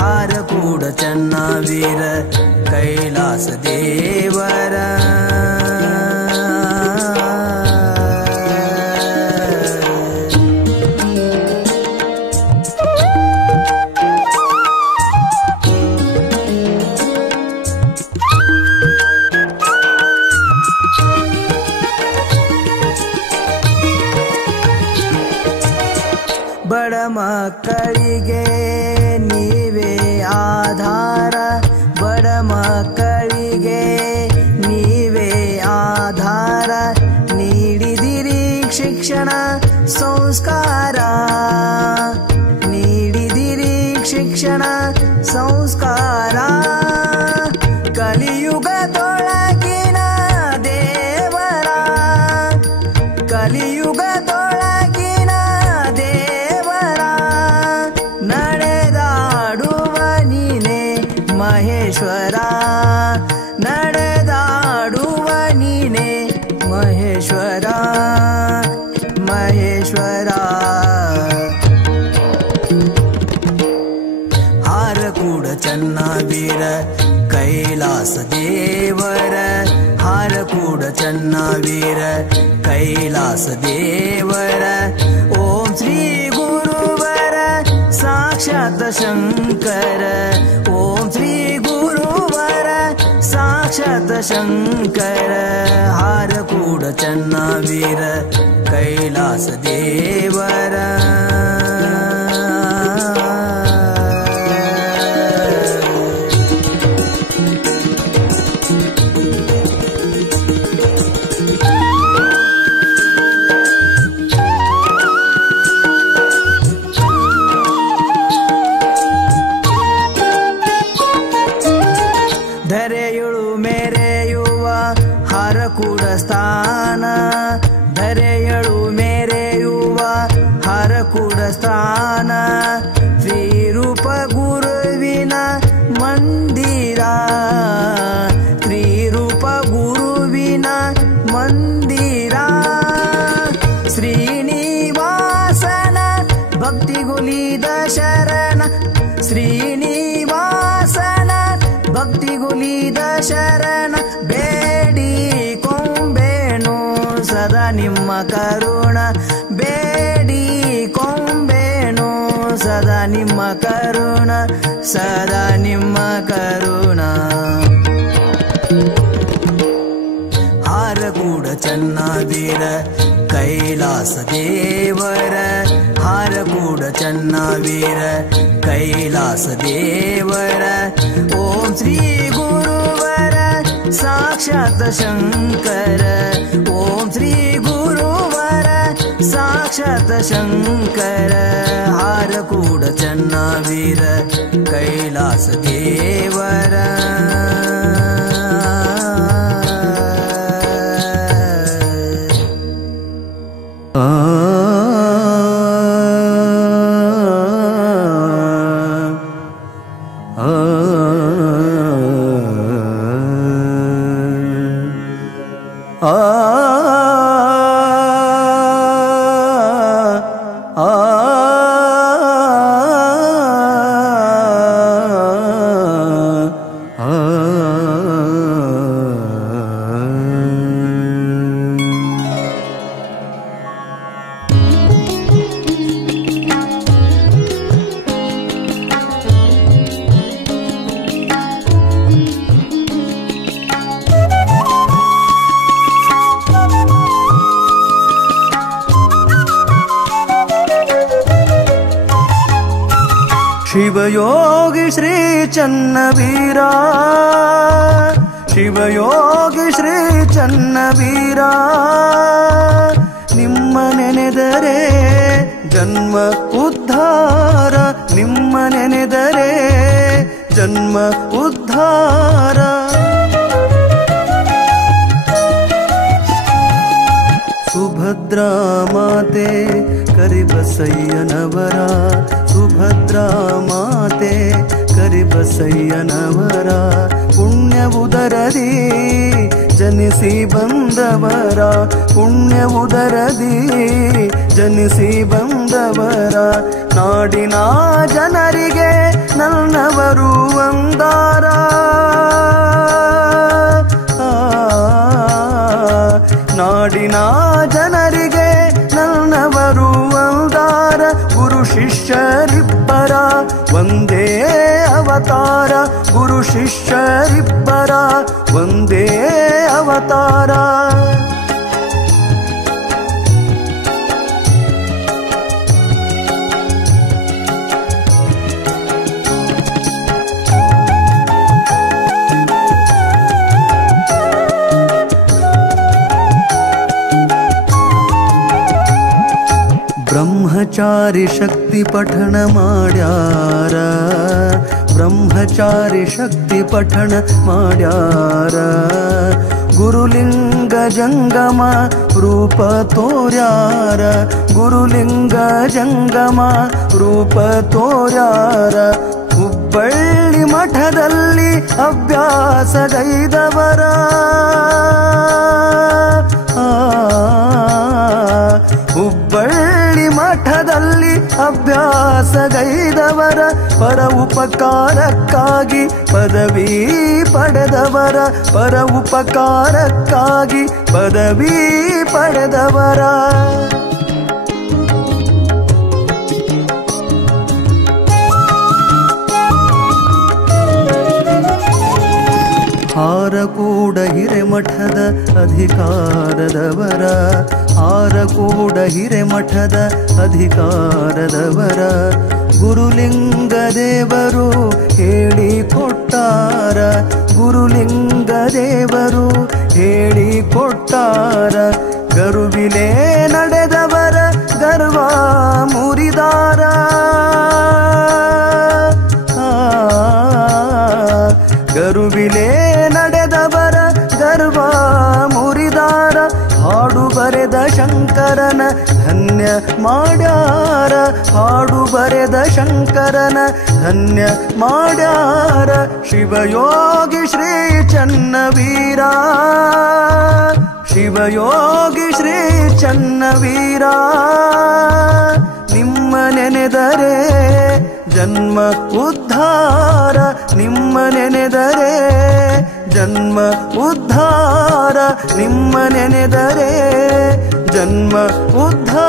ಹಾರಕೂಡ ಚನ್ನವೀರ ಕೈಲಾಸ ದೇವರ ಬಡ ಮಕ್ಕಳಿಗೆ ನೀವೇ ಆಧಾರ ಬಡ ಮಕ್ಕಳಿಗೆ ನೀವೇ ಆಧಾರ ನೀಡಿದಿರಿ ಶಿಕ್ಷಣ ಸಂಸ್ಕಾರ ನೀಡಿದಿರಿ ಶಿಕ್ಷಣ ಸಂಸ್ಕಾರ ಕಲಿಯುಗದೊಳಗಿನ ದೇವರ ಕಲಿಯುಗದೊಳಗಿನ ದೇವರ ನಡೆದಾಡುವ ನೀನೆ ಮಹೇಶ್ವರ ನಡೆದಾಡುವ ನೀನೆ ಮಹೇಶ್ವರ ಮಹೇಶ್ವರ ಹಾರಕೂಡ ಚನ್ನವೀರ ಕೈಲಾಸ ದೇವರ ಹಾರಕೂಡ ಚನ್ನವೀರ ಕೈಲಾಸ ದೇವರ ಓಂ ಶ್ರೀ ಗುರುವರ ಸಾಕ್ಷಾತ್ ಶಂಕರ ಓಂ ಶ್ರೀ ಗುರುವರ ಸಾಕ್ಷಾತ್ ಶಂಕರ ಹಾರಕೂಡ ಚನ್ನವೀರ ಕೈಲಾಸ ದೇವರ ಧರೆಯುಳು ಮೆರೆಯುವ ಹರಕೂಡ ಸ್ಥಾನ ಧರೆಯಳು ಮೆರೆಯುವ ಹರಕೂಡ ಸ್ಥಾನ ಶ್ರೀರೂಪ ಗುರುವಿನ ಮಂದಿರ ಶ್ರೀರೂಪ ಗುರುವಿನ ಮಂದಿರ ಶ್ರೀನಿವಾಸನ ಭಕ್ತಿಗುಲಿದ ಶರಣ ಶ್ರೀನಿವಾಸನ ಭಕ್ತಿಗುಲಿದ ಶರಣ ಬೇಡಿ ಕೊಂಬೇನು ಸದಾ ನಿಮ್ಮ ಕರುಣ ಬೇಡಿ ಕೊಂಬೇನು ಸದಾ ನಿಮ್ಮ ಕರುಣ ಸದಾ ನಿಮ್ಮ ಕರುಣ ಹಾರಕೂಡ ಚನ್ನವೀರ ಕೈಲಾಸ ದೇವರ ಹಾರಕೂಡ ಚನ್ನವೀರ ಕೈಲಾಸ ದೇವರ ಓಂ ಶ್ರೀ ಗುರು साक्षात् शङ्कर ॐ श्री गुरुवर साक्षात् शङ्कर हारकूड चन्नावीर कैलास देवर ಶಿವಯೋಗಿ ಶ್ರೀ ಚನ್ನವೀರ ಶಿವಯೋಗಿ ಶ್ರೀ ಚನ್ನವೀರ ನಿಮ್ಮ ನೆನೆದರೆ ಜನ್ಮ ಉದ್ಧಾರ ನಿಮ್ಮ ನೆನೆದರೆ ಜನ್ಮ ಉದ್ಧಾರ ಸುಭದ್ರಾ ಮಾತೆ ಕರಿಬಸಯ್ಯನವರ ಸುಭದ್ರಾ ಮಾತೆ ಕರಿಬಸಯ್ಯನವರ ಪುಣ್ಯ ಉದರದಿ ಜನಿಸಿ ಬಂದವರ ಪುಣ್ಯ ಉದರದಿ ಜನಿಸಿ ಬಂದವರ ನಾಡಿನ ಜನರಿಗೆ ನನ್ನವರು ಅಂದಾರ ನಾಡಿನ ಜನರಿಗೆ ನನ್ನವರು ಅಂದಾರ ಗುರು ಶಿಷ್ಯರಿಬ್ಬರ ಒಂದೇ ಅವತಾರ ಗುರು ಶಿಷ್ಯರಿಬ್ಬರ ಒಂದೇ ಅವತಾರ ಬ್ರಹ್ಮಚಾರಿ ಶಕ್ತಿ ಪಠಣ ಮಾಡ್ಯಾರ ಬ್ರಹ್ಮಚಾರಿ ಶಕ್ತಿ ಪಠಣ ಮಾಡ್ಯಾರ ಗುರುಲಿಂಗ ಜಂಗಮ ರೂಪ ತೋರ್ಯಾರ ಗುರುಲಿಂಗ ಜಂಗಮ ರೂಪ ತೋರ್ಯಾರ ಹುಬ್ಬಳ್ಳಿ ಮಠದಲ್ಲಿ ಅಭ್ಯಾಸಗೈದವರ ಹುಬ್ಬಳ್ಳಿ ಮಠದಲ್ಲಿ ಅಭ್ಯಾಸಗೈದವರ ಪರ ಉಪಕಾರಕ್ಕಾಗಿ ಪದವಿ ಪಡೆದವರ ಪರ ಉಪಕಾರಕ್ಕಾಗಿ ಪದವಿ ಪಡೆದವರ ಹಾರಕೂಡ ಹಿರೇಮಠದ ಅಧಿಕಾರದವರ ಹಾರಕೂಡ ಹಿರೇಮಠದ ಅಧಿಕಾರದವರ ಗುರುಲಿಂಗ ದೇವರು ಹೇಳಿಕೊಟ್ಟಾರ ಗುರುಲಿಂಗ ದೇವರು ಹೇಳಿಕೊಟ್ಟಾರ ಗರುವಿಲೆ ನಡೆದವರ ಗರ್ವ ಮುರಿದಾರ ಗರುವಿಲೆ ನಡೆದವರ ಗರ್ವ ಮುರಿದಾರ ಹಾಡು ಬರೆದ ಶಂಕರನ ಧನ್ಯ ಮಾಡ್ಯಾರ ಹಾಡು ಬರೆದ ಶಂಕರನ ಧನ್ಯ ಮಾಡ್ಯಾರ ಶಿವಯೋಗಿ ಶ್ರೀ ಚನ್ನವೀರ ಶಿವಯೋಗಿ ಶ್ರೀ ಚನ್ನವೀರ ನಿಮ್ಮ ನೆನೆದರೆ ಜನ್ಮ ಉದ್ಧಾರ ನಿಮ್ಮ ನೆನೆದರೆ ಜನ್ಮ ಉದ್ಧಾರ ನಿಮ್ಮ ನೆನೆದರೆ ಜನ್ಮ ಉದ್ಧಾರ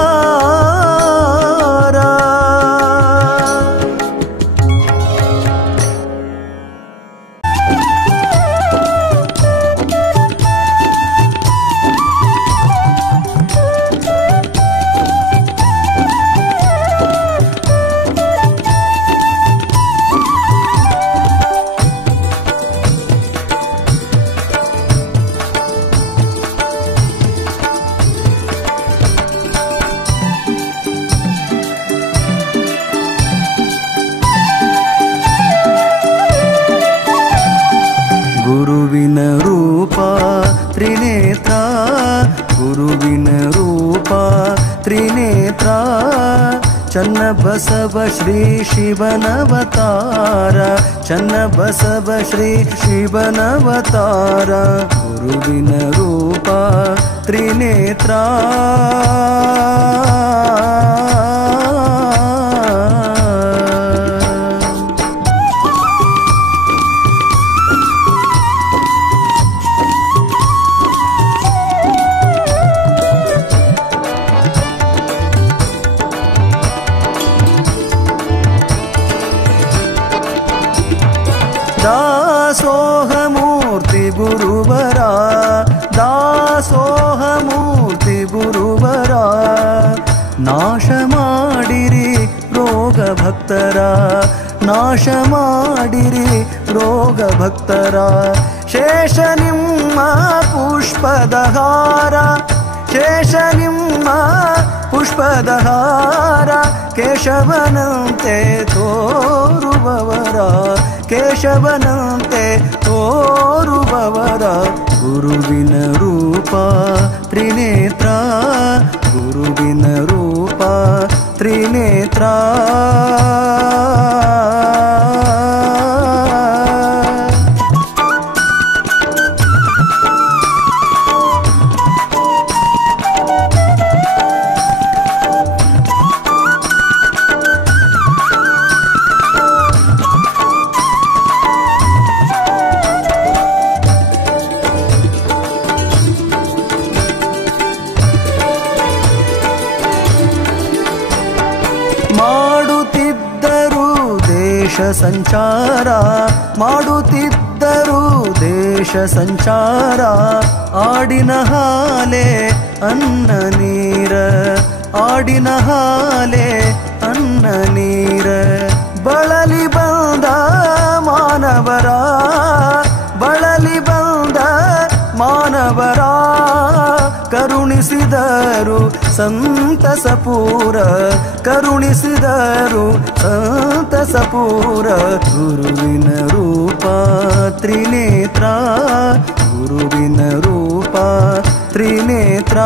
ಗುರುವಿನ ರೂಪ ತ್ರಿನೇತ್ರ, ಗುರುವಿನ ರೂಪ ತ್ರಿನೇತ್ರ, ಚನ್ನಬಸವ ಶ್ರೀ ಶಿವನವತಾರ, ಚನ್ನಬಸವ ಶ್ರೀ ಶಿವನವತಾರ, ಗುರುವಿನ ರೂಪ ತ್ರಿನೇತ್ರ. ದಾಸೋಹಮೂರ್ತಿ ಗುರುವರ, ದಾಸೋಹಮೂರ್ತಿ ಗುರುವರ, ನಾಶ ಮಾಡಿರಿ ರೋಗ ಭಕ್ತರ, ನಾಶ ಮಾಡಿರಿ ರೋಗ ಭಕ್ತರ, ಶೇಷ ನಿಮ್ಮ ಪುಷ್ಪದ ಹಾರ, ಶೇಷ ನಿಮ್ಮ ಪುಷ್ಪದ ಹಾರ, ಕೇಶವನಂತೆ ತೋರುವವರ, ಕೇಶವನಂತೆ ತೋರುವವರ, ಗುರುವಿನ ರೂಪ ತ್ರಿನೇತ್ರ, ಗುರುವಿನ ರೂಪ ತ್ರಿನೇತ್ರ. ಮಾಡುತ್ತಿದ್ದರು ದೇಶ ಸಂಚಾರ, ಮಾಡುತ್ತಿದ್ದರು ದೇಶ ಸಂಚಾರ, ಆಡಿನ ಹಾಲೆ ಅನ್ನ ನೀರ, ಆಡಿನ ಹಾಲೆ ಅನ್ನ ನೀರ, ಬಳಲಿ ಬಂದ ಮಾನವರ, ಬಳಲಿ ಬಂದ ಮಾನವರ, ಕರುಣಿಸಿದರು ಸಂತಸಪೂರ, ಕರುಣಿಸಿದರು ಸಂತಸಪೂರ, ಗುರುವಿನ ರೂಪ ತ್ರಿನೇತ್ರ, ಗುರುವಿನ ರೂಪ ತ್ರಿನೇತ್ರ.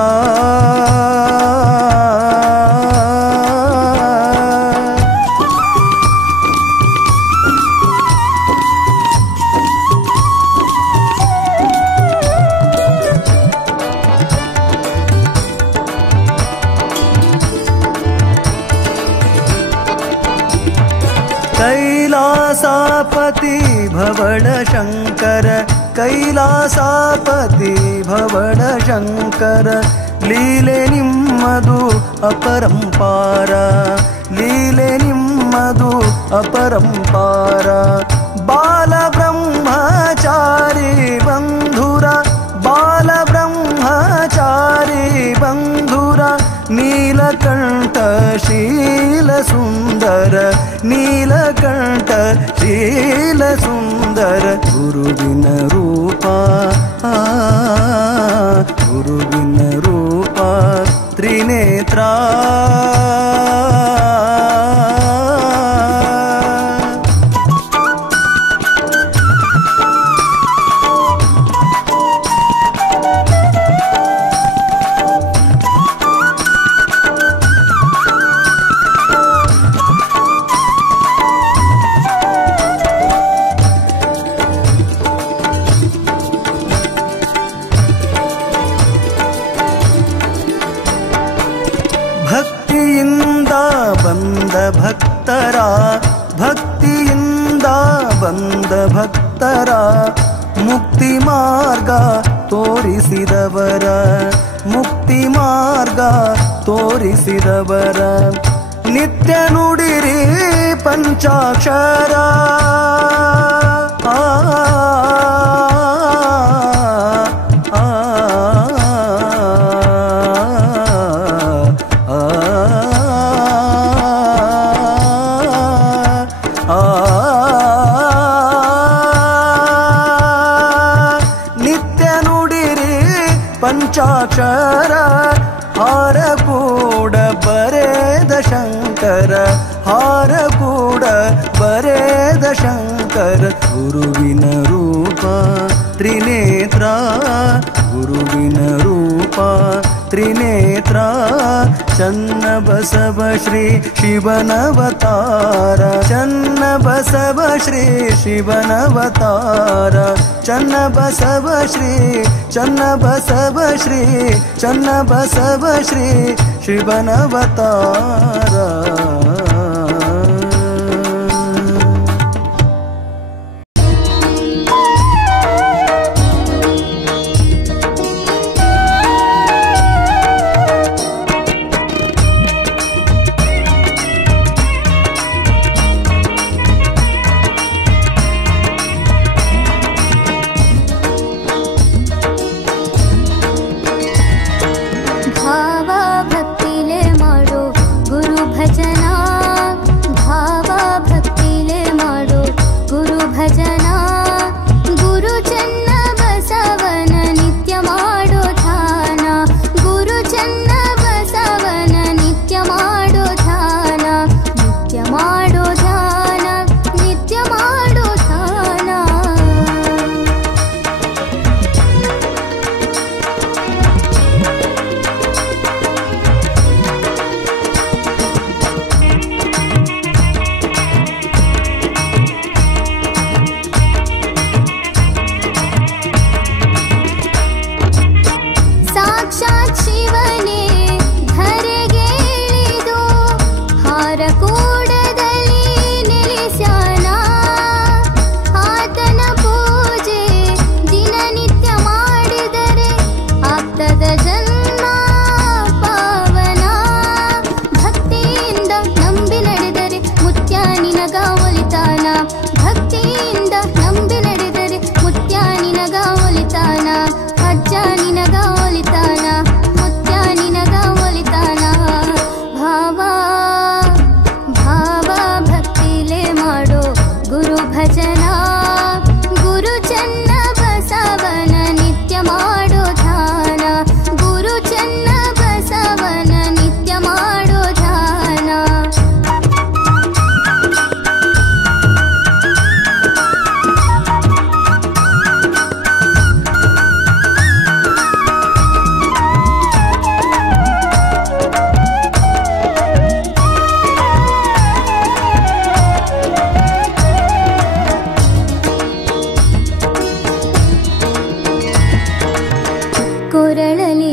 कैलासापति भवण शंकर, कैलासापति भवण शंकर, ಲೀಲೆ ನಿಮ್ಮದು ಅಪರಂಪಾರ, ಲೀಲೆ ನಿಮ್ಮದು ಅಪರಂಪಾರ, ಬಾಲ ಬ್ರಹ್ಮಚಾರಿ ಬಂಧುರ, ಬಾಲ ಬ್ರಹ್ಮಚಾರಿ ಬಂಧುರ, ನೀಲಕಂಠ ಶೀಲ ಸುಂದರ, ನೀಲಕಂಠ ಶೀಲ ಸುಂದರ, ಗುರುವಿನ ರೂಪ, ಗುರುವಿನ ರೂಪ ತ್ರಿನೇತ್ರ. ಭಕ್ತಿಯಿಂದ ಬಂದ ಭಕ್ತರ, ಭಕ್ತಿಯಿಂದ ಬಂದ ಭಕ್ತರ, ಮುಕ್ತಿ ಮಾರ್ಗ ತೋರಿಸಿದವರ, ಮುಕ್ತಿ ಮಾರ್ಗ ತೋರಿಸಿದವರ, ನಿತ್ಯ ನುಡಿರಿ ಪಂಚಾಕ್ಷರ, ಪಂಚಾಕ್ಷರ, ಹಾರ ಕೂಡ ಬರೆದ ಶಂಕರ, ಹಾರ ಕೂಡ ಬರೆದ ಶಂಕರ, ಗುರುವಿನ ರೂಪ ತ್ರಿನೇತ್ರ ಗುರುವಿನ ರೂಪ ತ್ರಿನೇತ್ರ ಚನ್ನಬಸವ ಶ್ರೀ ಶಿವನವತಾರ ಚನ್ನಬಸವ ಶ್ರೀ ಶಿವನವತಾರ ಚನ್ನಬಸವ ಶ್ರೀ ಚನ್ನಬಸವ ಶ್ರೀ ಚನ್ನಬಸವ ಶ್ರೀ ಶಿವನವತಾರ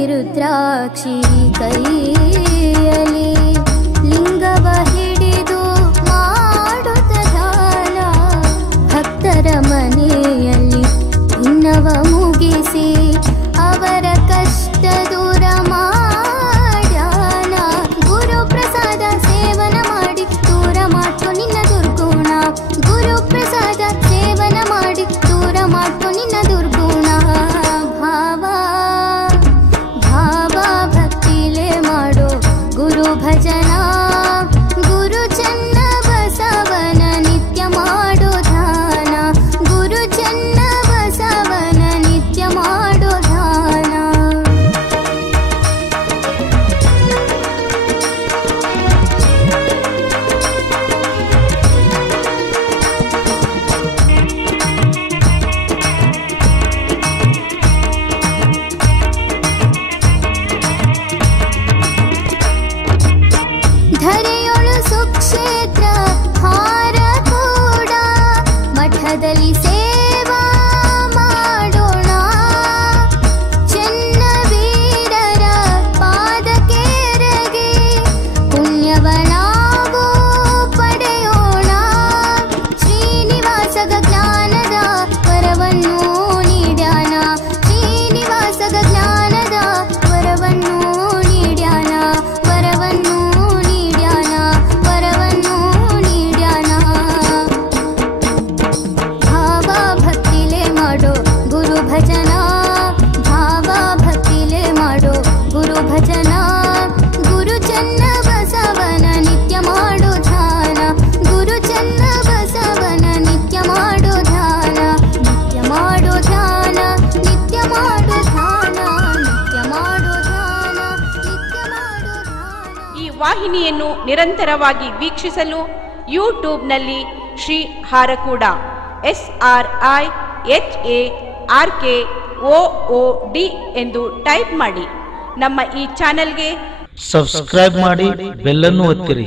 ರುದ್ರಾಕ್ಷಿ ಕೈಯಲ್ಲಿ ಲಿಂಗವ ಹಿಡಿದು ಮಾಡುತ್ತ ಧ್ಯಾನ ಭಕ್ತರ ಮನೆಯಲ್ಲಿ ಇನ್ನವ ಮುಗಿಸಿ ಅವರ ಕಷ್ಟ ದೂರ ಮಾಡ್ಯಾನ ಗುರು ಪ್ರಸಾದ ಸೇವನ ಮಾಡಿ ದೂರ ಮಾಡ್ಕೊ ನಿನ್ನ ದುರ್ಗುಣ ಗುರು ಪ್ರಸಾದ ಸೇವನ ಮಾಡಿ ದೂರ ಮಾಡ್ಕೊ ನಿನ್ನ ದುರ್ಗುಣ ಭಜನ ಗುರು ಚನ್ನ ಬಸವನ ನಿತ್ಯ ಮಾಡೋ ಧ್ಯಾನ ಗುರು ಚನ್ನ ಬಸವನ ನಿತ್ಯ ಮಾಡೋ ಧ್ಯಾನ ಧರೆಯೊಳು ಸುಕ್ಷೇತ್ರ ಹಾರ ಕೂಡ ಮಠದಲ್ಲಿ ಸೇವಾ ಮಾಡೋಣ ಚೆನ್ನವೀರರ ಪಾದಕೆರಗಿ ಪುಣ್ಯವ ನಾವು ಪಡೆಯೋಣ ಶ್ರೀನಿವಾಸಗ ಜ್ಞಾನದ ವರವನ್ನು ನೀಡ್ಯಾನ ಶ್ರೀನಿವಾಸಗ ಜ್ಞಾನದ ವರವನ್ನು ನೀಡ್ಯಾನ ವರವನ್ನು ಭಾವ ಭಕ್ತಿಲೆ ಮಾಡೋ ಗುರು ಭಜನ ಭಾವ ಭಕ್ತಿಲೆ ಮಾಡೋ ಗುರು ಭಜನ ಗುರು ಚನ್ನ ಬಸವನ ನಿತ್ಯ ಮಾಡೋ ಧ್ಯಾನ ಗುರು ಚನ್ನ ಬಸವನ ನಿತ್ಯ ಮಾಡೋ ಧ್ಯಾನ ನಿತ್ಯ ಮಾಡೋ ಧ್ಯಾನ ನಿತ್ಯ ಮಾಡೋ ಧ್ಯಾನ ನಿತ್ಯ ಮಾಡೋ ಧ್ಯಾನ ನಿತ್ಯ ಮಾಡೋ ಧ್ಯಾನ. ಈ ವಾಹಿನಿಯನ್ನು ನಿರಂತರವಾಗಿ ವೀಕ್ಷಿಸಲು ಯೂಟ್ಯೂಬ್ನಲ್ಲಿ ಶ್ರೀ ಹಾರಕೂಡ SRIHAKUDA RKOOD ಎಂದು ಟೈಪ್ ಮಾಡಿ. ನಮ್ಮ ಈ ಚಾನೆಲ್ಗೆ ಸಬ್ಸ್ಕ್ರೈಬ್ ಮಾಡಿ, ಬೆಲ್ ಅನ್ನು ಒತ್ತಿರಿ.